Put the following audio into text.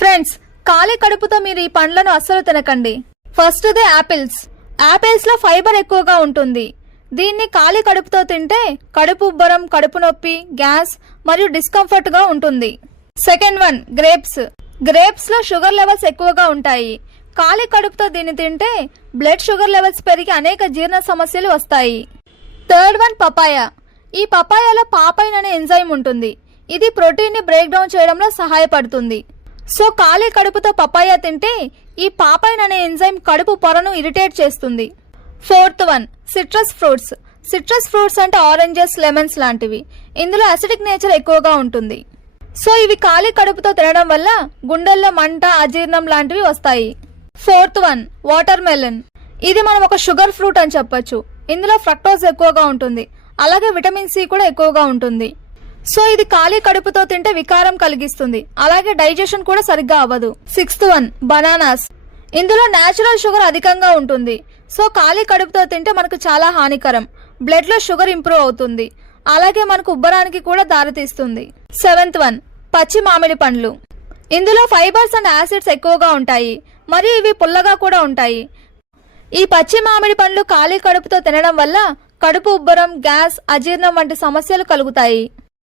Friends, ఖాళీ కడుపుతో మీరు ఈ పండ్లను అస్సలు తినకండి. First the apples. యాపిల్స్ లో ఫైబర్ ఎక్కువగా ఉంటుంది. దీన్ని ఖాళీ కడుపుతో తింటే కడుపు ఉబ్బరం, కడుపు నొప్పి, గ్యాస్ మరియు డిస్కంఫర్ట్ గా ఉంటుంది. Second one grapes. గ్రేప్స్ లో షుగర్ లెవెల్స్ ఎక్కువగా ఉంటాయి. ఖాళీ కడుపుతో దీన్ని తింటే బ్లడ్ షుగర్ లెవెల్స్ పెరిగి అనేక జీర్ణ సమస్యలు వస్తాయి. Third one papaya. ఈ పపాయాలో పాపైన్ అనే ఎంజైమ్ ఉంటుంది. ఇది ప్రోటీన్ ని బ్రేక్ డౌన్ చేయడంలో సహాయపడుతుంది. సో ఖాళీ కడుపుతో పపాయ తింటే ఈ పాపైన్ అనే ఎంజైమ్ కడుపు పొరను ఇరిటేట్ చేస్తుంది. Fourth one citrus fruits. Citrus fruits అంటే ఆరెంజెస్, లెమన్స్ లాంటివి. ఇందులో అసిడిక్ నేచర్ ఎక్కువగా ఉంటుంది. సో ఇవి ఖాళీ కడుపుతో తినడం వల్ల గుండెల్లో మంట, అజీర్ణం లాంటివి వస్తాయి. Fourth one water melon. ఇది మనం ఒక షుగర్ ఫ్రూట్ అని చెప్పొచ్చు. ఇందులో ఫ్రక్టోజ్ ఎక్కువగా ఉంటుంది. అలాగే విటమిన్ సి కూడా ఎక్కువగా ఉంటుంది. సో ఇది ఖాళీ కడుపుతో తింటే వికారం కలిగిస్తుంది. అలాగే డైజెషన్ కూడా సరిగ్గా అవ్వదు. Sixth one bananas. ఇందులో నేచురల్ షుగర్ అధికంగా ఉంటుంది. సో ఖాళీ కడుపుతో తింటే మనకు చాలా హానికరం. బ్లడ్ లో షుగర్ ఇంప్రూవ్ అవుతుంది. అలాగే మనకు ఉబ్బరానికి కూడా దారితీస్తుంది. సెవెంత్ వన్ పచ్చి మామిడి పండ్లు. ఇందులో ఫైబర్స్ అండ్ యాసిడ్స్ ఎక్కువగా ఉంటాయి. మరియు ఇవి పుల్లగా కూడా ఉంటాయి. ఈ పచ్చి మామిడి పండ్లు ఖాళీ కడుపుతో తినడం వల్ల కడుపు ఉబ్బరం, గ్యాస్, అజీర్ణం వంటి సమస్యలు కలుగుతాయి.